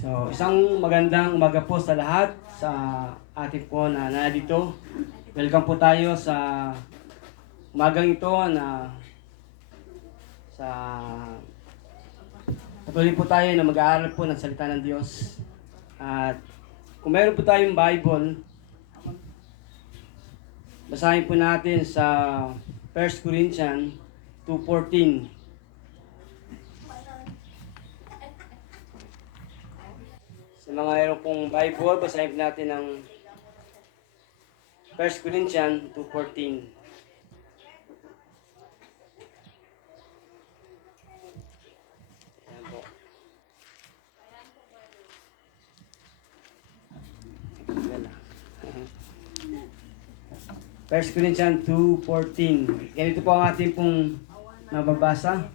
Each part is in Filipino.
So, isang magandang umaga po sa lahat sa ating po na nandito. Welcome po tayo sa umagang ito na sa patuloy po tayo na mag-aaral po ng salita ng Diyos. At kung meron po tayong Bible, basahin po natin sa 1 Corinthians 2:14. Sa mga mayroon pong Bible, basahin natin ang 1 Corinthians 2:14. Ayan po. Wala. 1 Corinthians 2:14. Ganito po ang ating pong mababasa.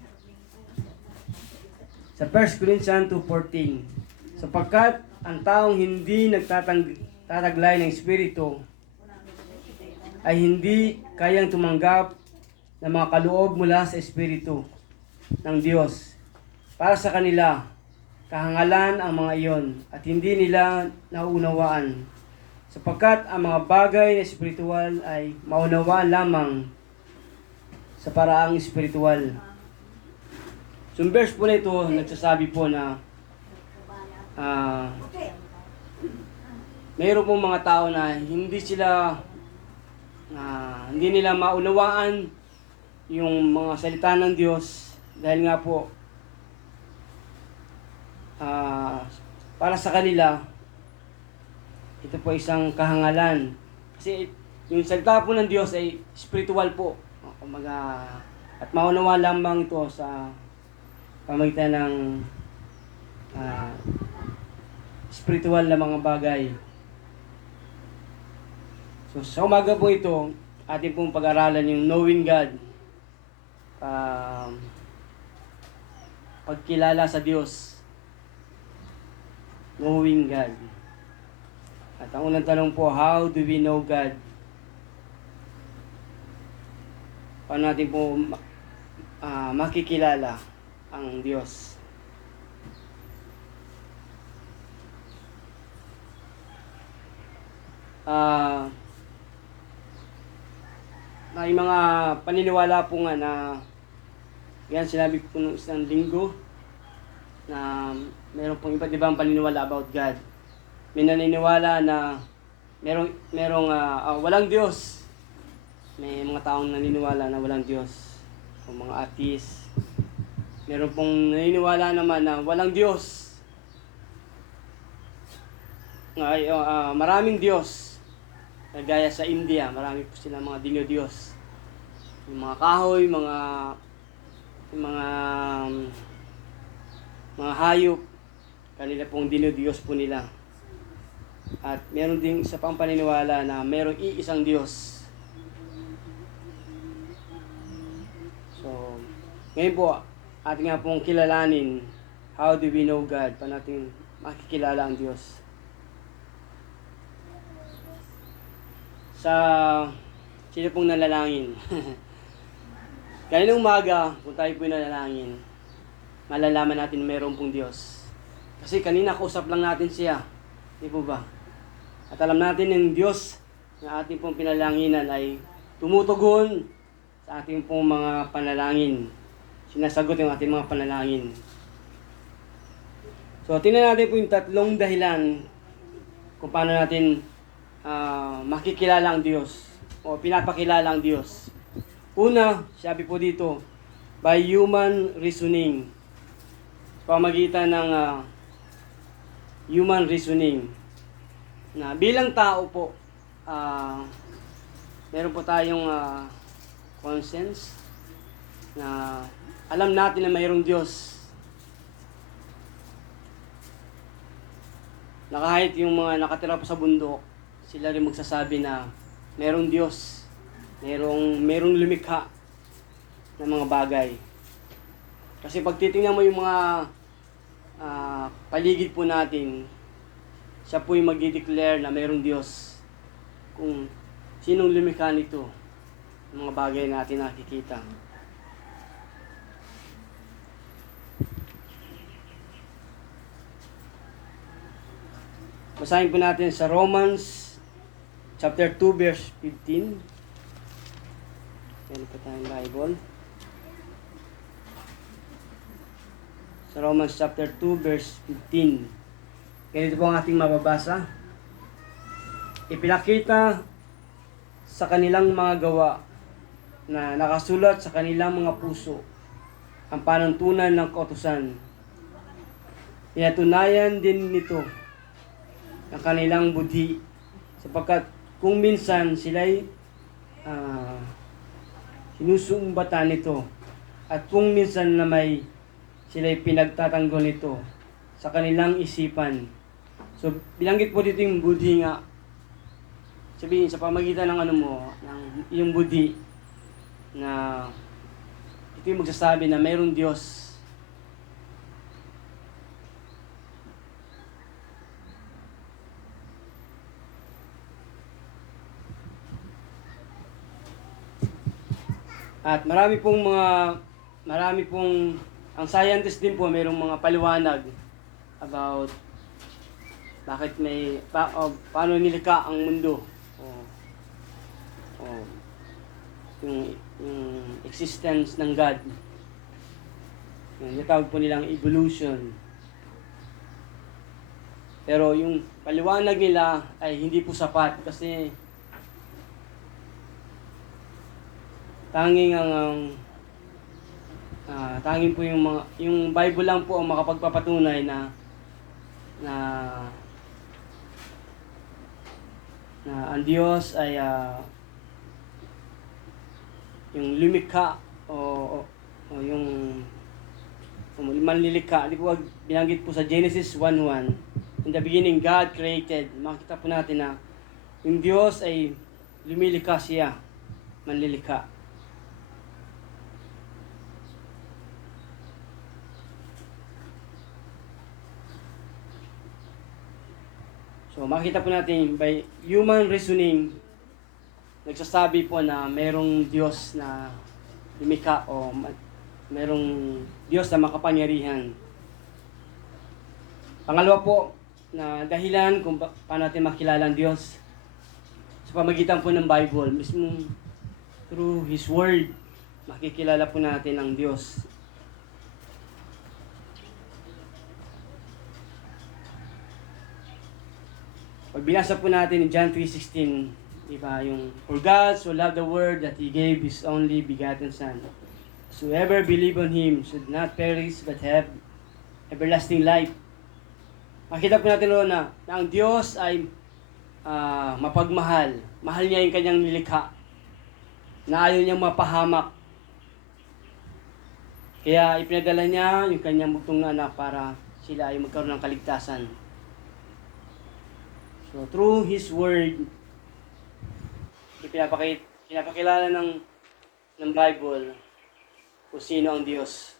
Sa 1 Corinthians 2:14. Sapagkat ang taong hindi nagtataglay ng Espiritu ay hindi kayang tumanggap ng mga kaloob mula sa Espiritu ng Diyos. Para sa kanila, kahangalan ang mga iyon at hindi nila nauunawaan. Sapagkat ang mga bagay na espiritual ay maunawaan lamang sa paraang espiritual. So, yung verse po na ito, nagsasabi po na mayroon pong mga tao na hindi nila maunawaan yung mga salita ng Diyos dahil nga po para sa kanila ito po isang kahangalan kasi yung salita po ng Diyos ay spiritual po, at maunawa lamang ito sa pamagitan ng spiritual na mga bagay. So sa umaga po ito, atin pong pag-aralan yung knowing God, pagkilala sa Diyos, knowing God. At ang unang tanong po, how do we know God? Paano natin po makikilala ang Diyos? May mga paniniwala po nga na yan sinabi po nung isang linggo na meron pong iba't ibang paniniwala about God. May naniniwala na merong walang Diyos. May mga taong naniniwala na walang Diyos. O mga atheist. Meron pong naniniwala naman na walang Diyos. Maraming Diyos. Gaya sa India, marami po silang mga dinyo-Diyos. Yung mga kahoy, mga hayop, kanila pong dinyo-Diyos po nila. At meron ding isa pang paniniwala na merong iisang Diyos. So, ngayon po, ating nga pong kilalanin, how do we know God? Paano natin makikilala ang Diyos? Sino pong nalalangin? Kaninang umaga, kung tayo po nalalangin, malalaman natin na mayroon pong Diyos. Kasi kanina kausap lang natin siya. Di po ba? At alam natin ng Diyos na ating pong pinalanginan ay tumutugon sa ating pong mga panalangin. Sinasagot yung ating mga panalangin. So, tingnan natin po yung tatlong dahilan kung paano natin makikilala ang Diyos o pinapakilala ang Diyos. Una, sabi po dito, by human reasoning. Pamagitan ng human reasoning. Na bilang tao po, meron po tayong conscience na alam natin na mayroong Diyos. Na kahit yung mga nakatira po sa bundok, sila rin magsasabi na mayroong Diyos, mayroong lumikha ng mga bagay. Kasi pag titingnan mo yung mga paligid po natin, siya po yung magdi-declare na mayroong Diyos kung sinong lumikha nito, ng mga bagay natin nakikita. Basahin po natin sa Romans chapter 2 verse 15. Yan po tayong Bible. Sa Romans chapter 2 verse 15. Ganito po ang ating mababasa. Ipinakita sa kanilang mga gawa na nakasulat sa kanilang mga puso ang panuntunan ng kautusan. Pinatunayan din nito ang kanilang budhi, sapagkat kung minsan sila'y sinusumbatan nito, at kung minsan na sila'y pinagtatanggol nito sa kanilang isipan. So, binanggit po dito yung budhi nga. Sabihin, sa pamagitan ng ng yung budhi, na ito yung magsasabi na mayroong Diyos. At marami pong ang scientist din po mayroong mga paliwanag about bakit paano nilikha ang mundo. Yung existence ng God. Yung tawag po nilang evolution. Pero yung paliwanag nila ay hindi po sapat, kasi tanging po yung Bible lang po ang makapagpapatunay na ang Diyos ay yung lumikha o yung manlilikha. Di po binanggit po sa Genesis 1:1. In the beginning, God created. Makita po natin na yung Diyos ay lumilikha siya, manlilikha. So makita po natin by human reasoning, nagsasabi po na mayroong Diyos na lumikha o mayroong Diyos na makapangyarihan. Pangalawa po na dahilan kung paano natin makilala ang Diyos, sa pamagitan po ng Bible, mismo through His Word, makikilala po natin ang Diyos. Pag binasa po natin in John 3:16, diba, yung for God so loved the world that He gave His only begotten Son. So whoever believe on Him should not perish but have everlasting life. Makita po natin noon na ang Diyos ay mapagmahal. Mahal niya yung kanyang nilikha, na ayaw niyang mapahamak. Kaya ipinadala niya yung kanyang bugtong na anak para sila ay magkaroon ng kaligtasan. So, through His Word, pinapakilala ng Bible kung sino ang Diyos.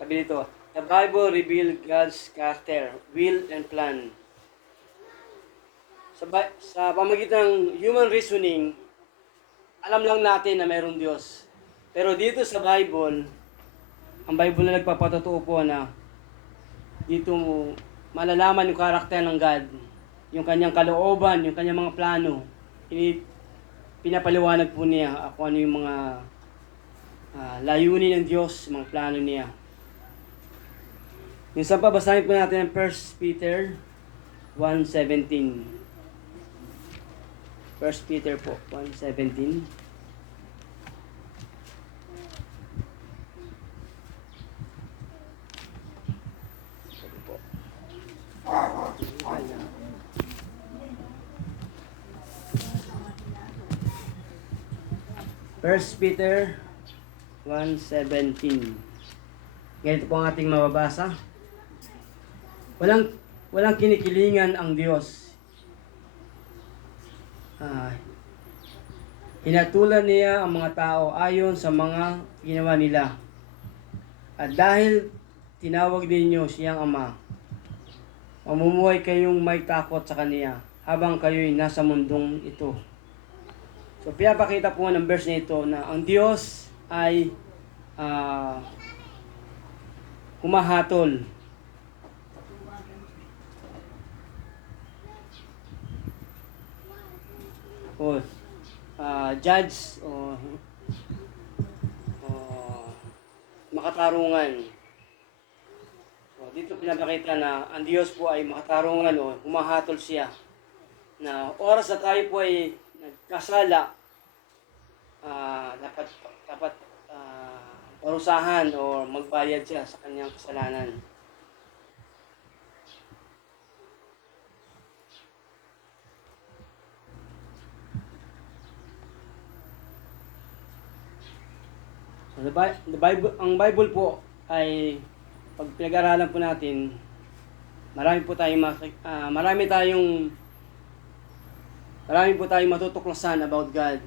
Sabi dito, the Bible reveals God's character, will, and plan. Sa pamagitan ng human reasoning, alam lang natin na mayroong Diyos. Pero dito sa Bible, ang Bible na nagpapatotoo po na dito mo malalaman yung karakter ng God, yung kanyang kalooban, yung kanyang mga plano. Pinapaliwanag po niya kung ano yung mga layunin ng Diyos, mga plano niya. Minsan pa, basahin po natin ang 1 Peter 1:17. 1 Peter po, 1:17. First Peter 1:17. Ganito po ang ating mababasa. Walang kinikilingan ang Diyos. Hinatulan niya ang mga tao ayon sa mga ginawa nila. At dahil tinawag ninyo siyang Ama, mamumuhay kayong may takot sa Kanya habang kayo'y nasa mundong ito. So, pinapakita po ng verse nito na ang Diyos ay humahatol o judge o makatarungan. So, dito pinapakita na ang Diyos po ay makatarungan o humahatol siya na oras na tayo po ay nagkasala, dapat parusahan o magbayad siya sa kanyang kasalanan. So, ang Bible po ay pag pinag-aralan po natin, marami po tayong matutuklasan about God.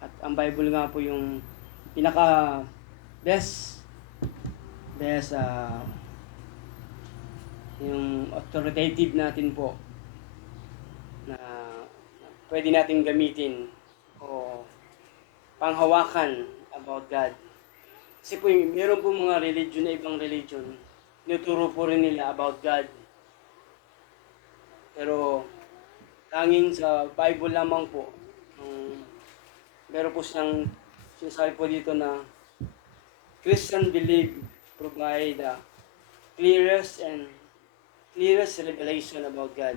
At ang Bible nga po yung pinaka best yung authoritative natin po na pwede nating gamitin o panghawakan about God. Kasi po meron po mga religion na ibang religion, tinuturo po rin nila about God. Pero tanging sa Bible lamang po, meron po siyang sinasabi po dito na Christian belief provide the clearest revelation about God.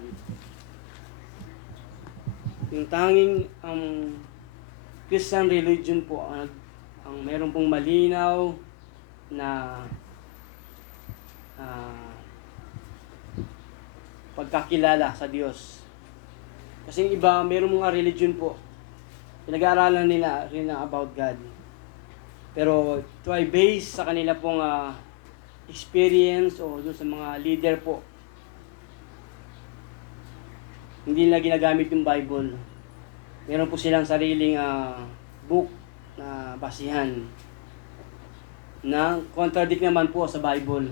Yung tanging Christian religion po ang meron pong malinaw na pagkakilala sa Diyos. Kasi yung iba, meron mga religion po, pinag-aaralan nila rin about God. Pero ito ay based sa kanila pong experience o doon sa mga leader po. Hindi nila ginagamit yung Bible. Meron po silang sariling book na basihan na contradict naman po sa Bible.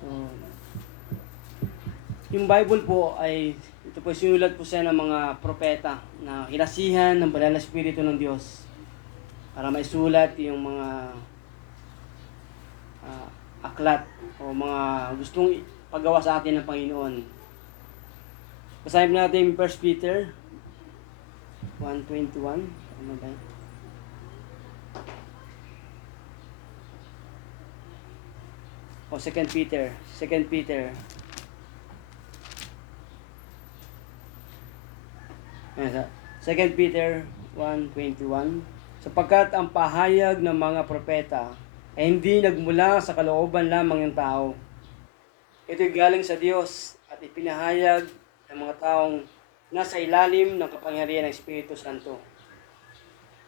So, yung Bible po ay ito po sinulat po siya ng mga propeta na hinasihan ng banal na Espiritu ng Diyos para maisulat yung mga aklat o mga gustong paggawa sa atin ng Panginoon. Basahin natin 1 Peter 1:21. Ano ba? O 2 Peter. 2 Peter. 2 Peter 1:21. Sapagkat ang pahayag ng mga propeta ay hindi nagmula sa kalooban lamang ng tao. Ito'y galing sa Diyos at ipinahayag ng mga taong nasa ilalim ng kapangyarihan ng Espiritu Santo.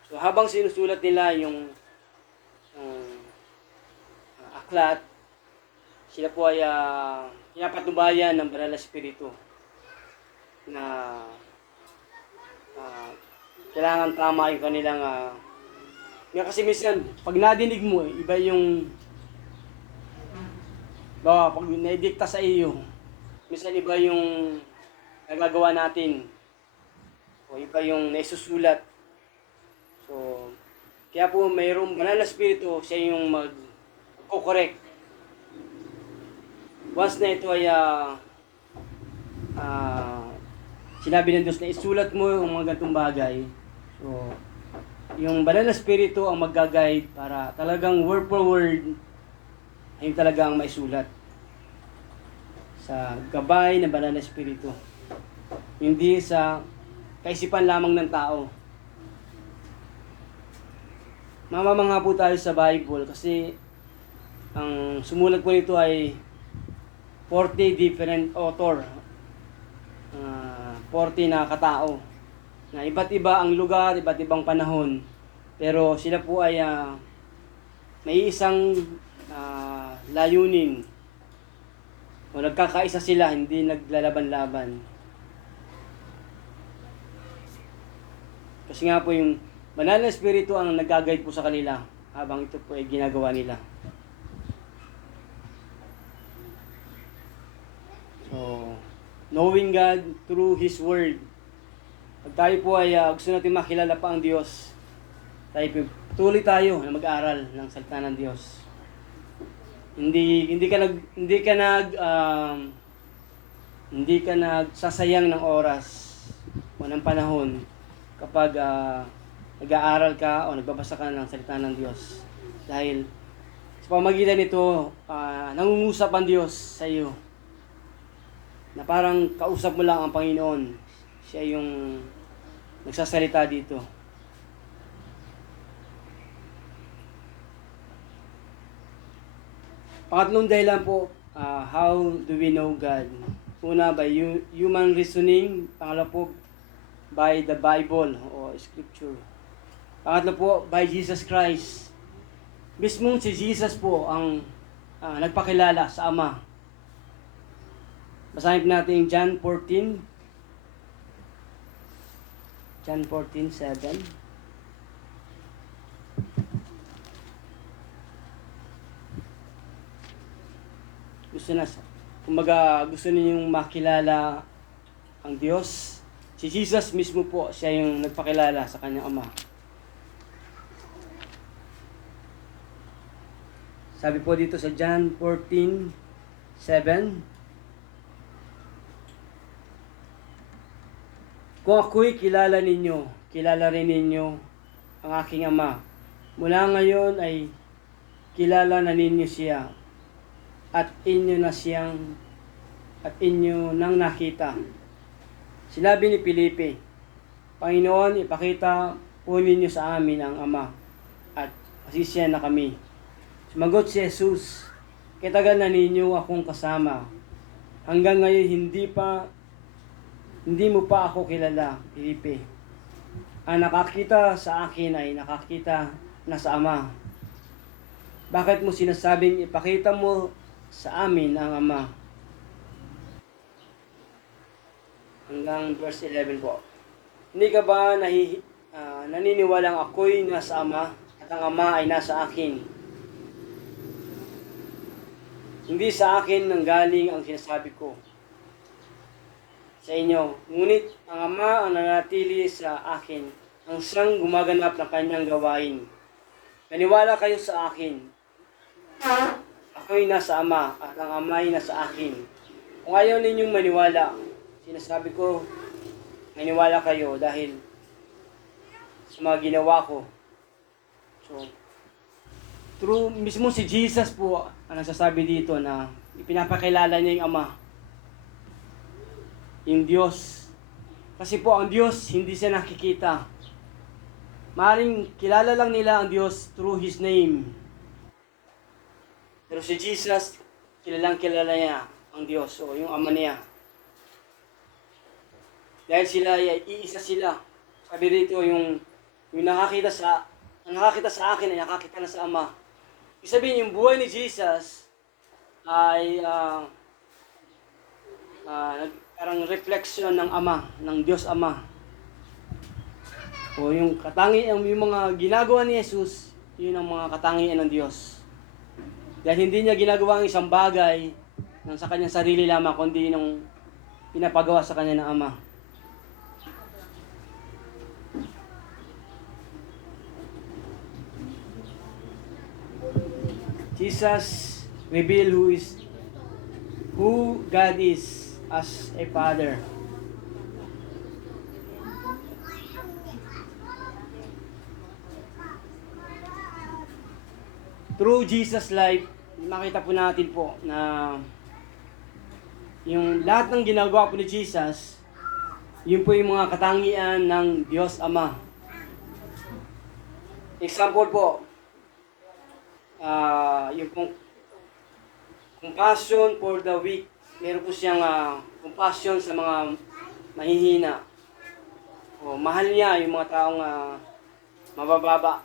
So habang sinusulat nila yung aklat, sila po ay pinapatubayan ng banal na Espiritu na kailangan tama yung kanilang kasi minsan pag nadinig mo iba yung pag naidikta sa iyo, minsan iba yung nagagawa natin o iba yung naisusulat. So kaya po mayroong banal na Espiritu, siya yung mag-correct. Once na ito ay sinabi ng Diyos na isulat mo yung mga ganitong bagay, so yung banal na Espiritu ang mag-guide para talagang word for word ay talaga ang maisulat sa gabay ng banal na Espiritu, hindi sa kaisipan lamang ng tao. Mamamangha po tayo sa Bible kasi ang sumulat po nito ay 40 different author, 40 na katao na iba't iba ang lugar, iba't ibang panahon, pero sila po ay may isang layunin o nagkakaisa sila, hindi naglalaban-laban. Kasi nga po yung banal na Espiritu ang nag-guide po sa kanila habang ito po ay ginagawa nila. So, knowing God through His Word. Pag tayo po ay gusto natin makilala pa ang Diyos, tuloy tayo na mag-aral ng salita ng Diyos. Hindi ka nagsasayang ng oras ng panahon kapag nag-aaral ka o nagbabasa ka ng salita ng Diyos. Dahil sa pamagitan nito, nangungusap ang Diyos sa iyo. Na parang kausap mo lang ang Panginoon. Siya yung nagsasalita dito. Pangatlong dahilan po, how do we know God? Una, by human reasoning. Pangalawa po, by the Bible o Scripture. Pangatlo po, by Jesus Christ. Mismong si Jesus po ang nagpakilala sa Ama. Basahin natin John 14. John 14:7. Gusto ninyong makilala ang Diyos, si Jesus mismo po, siya yung nagpakilala sa kanyang Ama. Sabi po dito sa John 14:7, kung ako'y kilala ninyo, kilala rin ninyo ang aking Ama. Mula ngayon ay kilala na ninyo siya at inyo nang nakita. Sinabi ni Felipe, Panginoon, ipakita po ninyo sa amin ang Ama at masisiyahan na kami. Sumagot si Jesus, kitagal na ninyo akong kasama. Hanggang ngayon hindi mo pa ako kilala, Felipe. Ang nakakita sa akin ay nakakita na sa Ama. Bakit mo sinasabing ipakita mo sa amin ang Ama? Hanggang verse 11 po. Hindi ka ba naniniwalang ako'y nasa Ama at ang Ama ay nasa akin? Hindi sa akin nanggaling ang sinasabi ko sa inyo. Ngunit ang Ama ang nanatili sa akin, ang siyang gumaganap ng kanyang gawain. Maniwala kayo sa akin. Ako'y nasa Ama at ang Ama ay nasa akin. Kung ayaw ninyong maniwala, sinasabi ko, maniwala kayo dahil sa mga ginawa ko. So, mismo si Jesus po ang nagsasabi dito na ipinapakilala niya yung Ama. Yung Diyos. Kasi po ang Diyos, hindi siya nakikita. Maaaring kilala lang nila ang Diyos through His name. Pero si Jesus, kilala niya ang Diyos o yung Ama niya. Dahil iisa sila. Sabi rito, yung nakakita sa akin ay nakakita na sa Ama. Ibig sabihin, yung buhay ni Jesus ay parang reflection ng Ama, ng Diyos Ama. O yung mga ginagawa ni Jesus, yun ang mga katangian ng Diyos. Dahil hindi niya ginagawa ang isang bagay ng sa kanyang sarili lamang, kundi nung pinapagawa sa kanya ng Ama. Jesus revealed who God is as a Father. Through Jesus' life, makita po natin po na yung lahat ng ginagawa po ni Jesus, yun po yung mga katangian ng Diyos Ama. Example po, yung pong compassion for the weak. Meron po siyang compassion sa mga mahihina. O, mahal niya yung mga taong mabababa.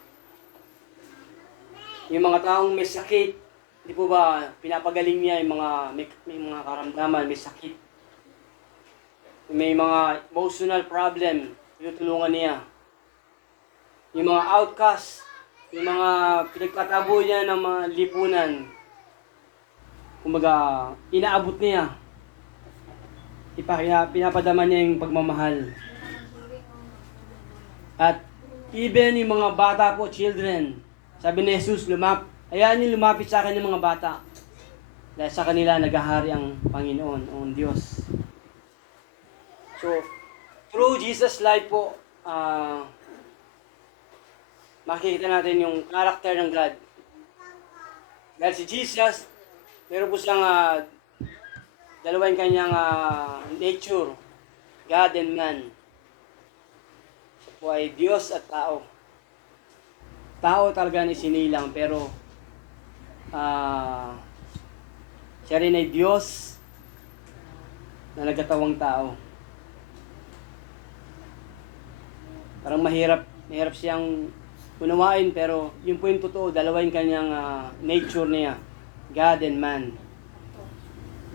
Yung mga taong may sakit, di po ba pinapagaling niya yung may mga karamdaman, may sakit. May mga emotional problem, tinutulungan niya. Yung mga outcast, yung mga pinagtatabo niya ng mga lipunan, kumbaga, inaabot niya. Pinapadama niya yung pagmamahal. At even yung mga bata po, children, sabi ni Jesus, hayaan niyo lumapit sa akin yung mga bata. Dahil sa kanila naghahari ang Panginoon o ang Diyos. So, Through Jesus' life po, makikita natin yung character ng God. Dahil si Jesus, meron po siyang dalawa yung kanyang nature, God and man. Siya po ay Diyos at tao. Tao talaga ni sinilang, pero siya rin ay Diyos na nagkatawang tao. Parang mahirap siyang unawain, pero yun po yung totoo, dalawa yung kanyang nature niya, God and man.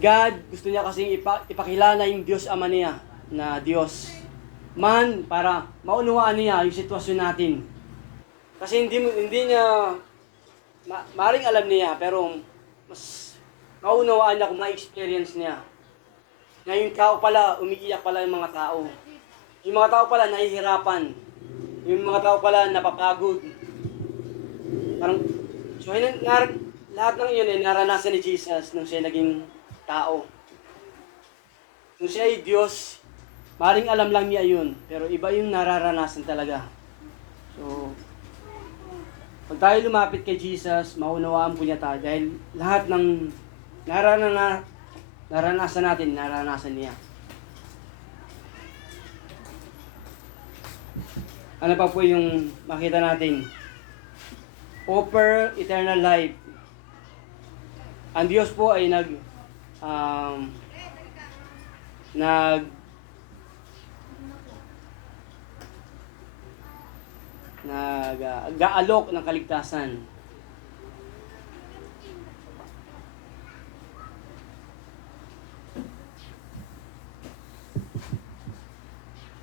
God, gusto niya kasing ipakilala yung Diyos Ama niya na Diyos. Man, para maunawaan niya yung sitwasyon natin. Kasi hindi niya, maring alam niya, pero mas maunawaan niya kung ma-experience niya. Na yung tao pala, umiiyak pala yung mga tao. Yung mga tao pala nahihirapan. Yung mga tao pala napapagod. Parang, so lahat ng iyon ay naranasan ni Jesus nung siya naging tao. Nung siya ay Diyos, maring alam lang niya yun, pero iba yung nararanasan talaga. So, pag tayo lumapit kay Jesus, maunawaan po niya tayo dahil lahat ng naranasan natin, naranasan niya. Ano pa po yung makita natin? Offer eternal life. Ang Diyos po ay nag-aalok ng kaligtasan.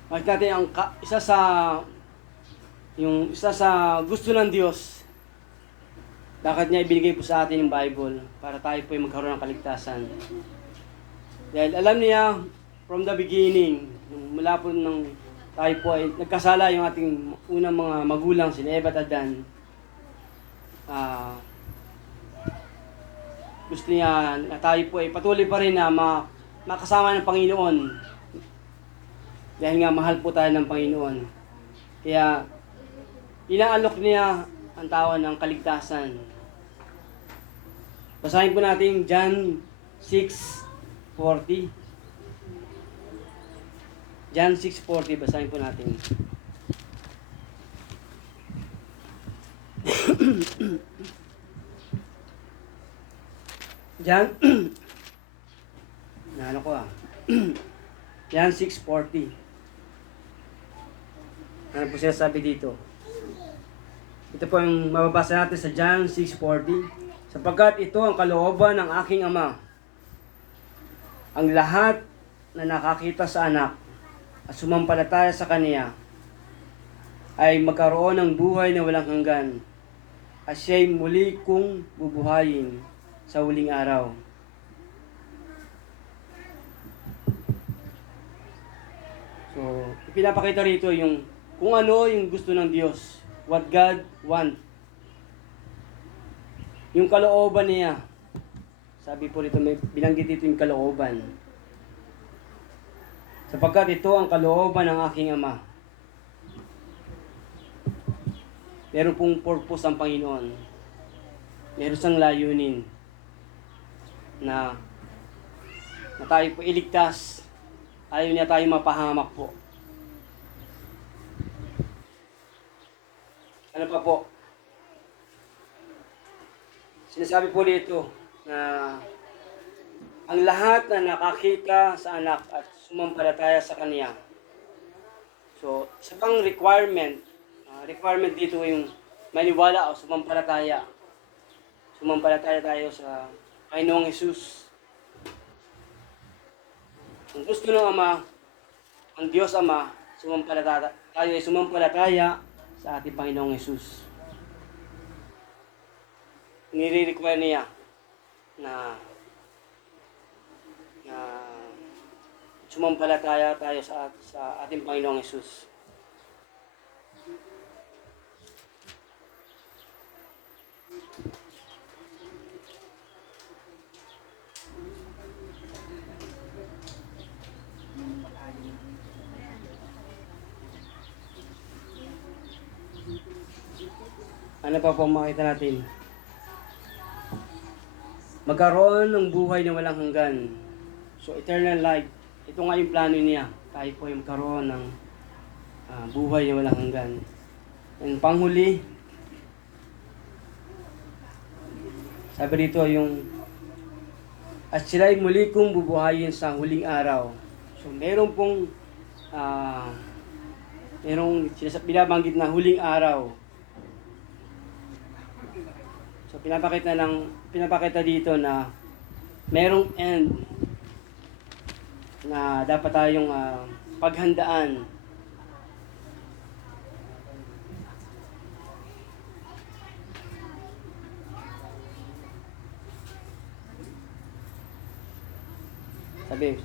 Makita natin ang isa sa gusto ng Diyos. Bakit niya ibinigay po sa atin yung Bible para tayo po ay magkaroon ng kaligtasan. Dahil alam niya from the beginning, mula po nung tayo po ay nagkasala yung ating unang mga magulang, sina Eva at Adan. Gusto niya na tayo po ay patuloy pa rin na makasama ng Panginoon. Dahil nga mahal po tayo ng Panginoon. Kaya inaalok niya ang tao ng kaligtasan. Basahin po natin John 6:40. John 6:40, basahin po natin. John, John 6:40. Ano po siya sabi dito? Ito po yung mababasa natin sa John 6:40. Sapagkat ito ang kalooban ng aking Ama. Ang lahat na nakakita sa anak at sumampalataya sa Kaniya ay magkaroon ng buhay na walang hanggan, at siya'y muli kong bubuhayin sa huling araw. So, ipinapakita rito yung kung ano yung gusto ng Diyos, what God want. Yung kalooban niya. Sabi po rito, may binanggit dito yung kalooban. Sapagkat ito ang kalooban ng aking Ama. Meron pong purpose ang Panginoon. Meron siyang layunin na tayo po iligtas. Ayaw niya tayo mapahamak po. Ano pa po? Sinasabi po dito na ang lahat na nakakita sa anak at sumampalataya sa Kaniya. So, isa pang requirement dito yung maniwala o sumampalataya. Sumampalataya tayo sa Panginoong Hesus. Ang gusto ng Ama, ang Diyos Ama, tayo ay sumampalataya sa ating Panginoong Hesus. Nire-require niya na sumampalataya tayo sa ating Panginoong Hesus. Ano pa po makita natin? Magkaroon ng buhay na walang hanggan. So, eternal life. Ito nga yung plano niya. Tayo po yung magkaroon ng buhay na walang hanggan. And panghuli, sabi dito yung at sila'y muli kong bubuhayin sa huling araw. So, meron pong binabanggit na huling araw. So, pinapakita dito na merong end na dapat tayong paghandaan. Sabi,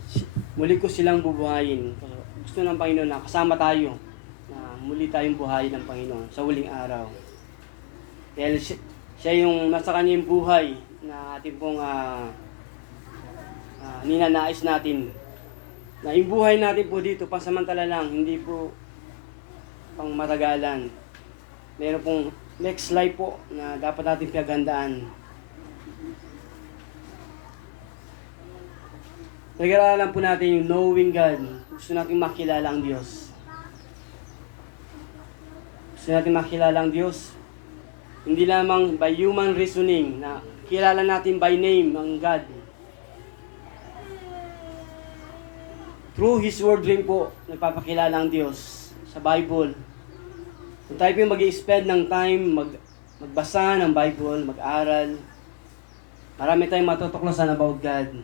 muli ko silang bubuhayin. Gusto ng Panginoon na kasama tayo, na muli tayong buhayin ng Panginoon sa huling araw. Dahil siya yung nasa kanya yung buhay na ating pong ninanais natin. Na yung buhay natin po dito, pansamantala lang, hindi po pang matagalan. Meron pong next life po na dapat natin pinaghandaan. Nag-aaralan po natin yung knowing God. Gusto natin makilala ang Diyos. Gusto natin makilala ang Diyos. Hindi lamang by human reasoning na kilala natin by name ang God. Through His Word rin po, nagpapakilala ang Diyos sa Bible. Kung tayo po yung mag-i-spend ng time, magbasa ng Bible, mag-aral, marami tayong matutuklasan about God.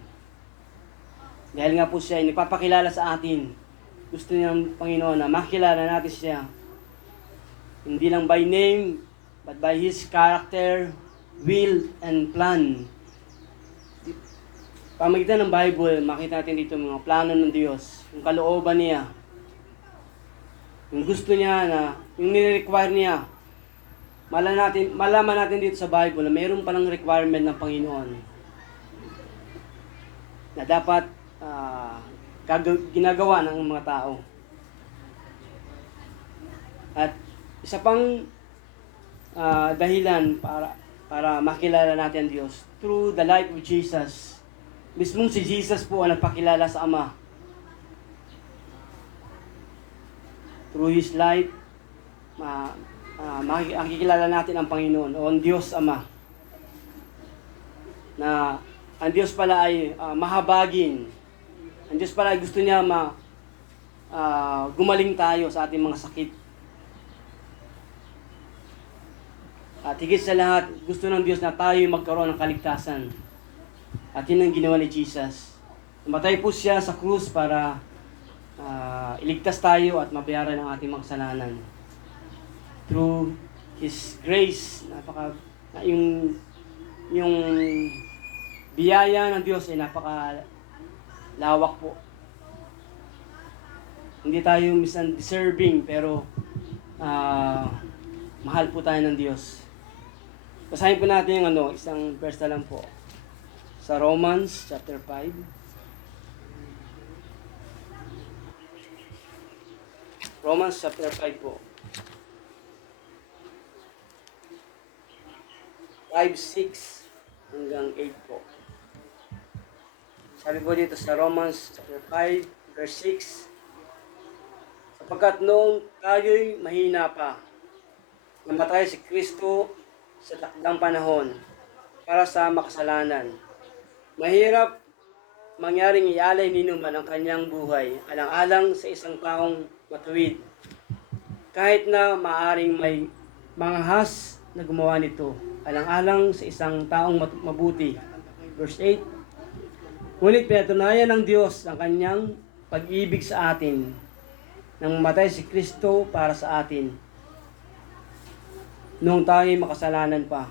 Dahil nga po siya ay nagpapakilala sa atin. Gusto niya ng Panginoon na makilala natin siya. Hindi lang by name, but by His character, will, and plan. Pamagitan ng Bible, makita natin dito mga plano ng Diyos, yung kalooban niya, yung gusto niya na, yung nire-require niya. Malaman natin dito sa Bible na mayroon palang requirement ng Panginoon na dapat ginagawa ng mga tao. At isa pang dahilan para makilala natin ang Diyos through the life of Jesus. Mismong si Jesus po ang nagpakilala sa Ama. Through His life, makikilala natin ang Panginoon o ang Diyos Ama. Na ang Diyos pala ay mahabagin. Ang Diyos pala ay gusto niya gumaling tayo sa ating mga sakit. At higit sa lahat, gusto ng Diyos na tayo magkaroon ng kaligtasan. At yun ang ginawa ni Jesus. Namatay po siya sa krus para iligtas tayo at mabayaran ang ating mga kasalanan. Through His grace, yung biyaya ng Diyos ay napakalawak po. Hindi tayo minsan deserving, pero mahal po tayo ng Diyos. Basahin po natin yung isang verse na lang po. Sa Romans chapter 5. Romans chapter 5 po. 5:6 hanggang 8 po. Sabi po dito sa Romans chapter 5 verse 6, sapagkat noong tayo'y mahina pa, namatay si Kristo sa takdang panahon para sa makasalanan. Mahirap mangyaring ialay ni Numan ang kanyang buhay alang-alang sa isang taong matuwid. Kahit na maaring may mga has na gumawa nito, alang-alang sa isang taong mabuti. Verse 8, ngunit pinatunayan ng Diyos ang kanyang pag-ibig sa atin nang matay si Kristo para sa atin noong tayo'y makasalanan pa.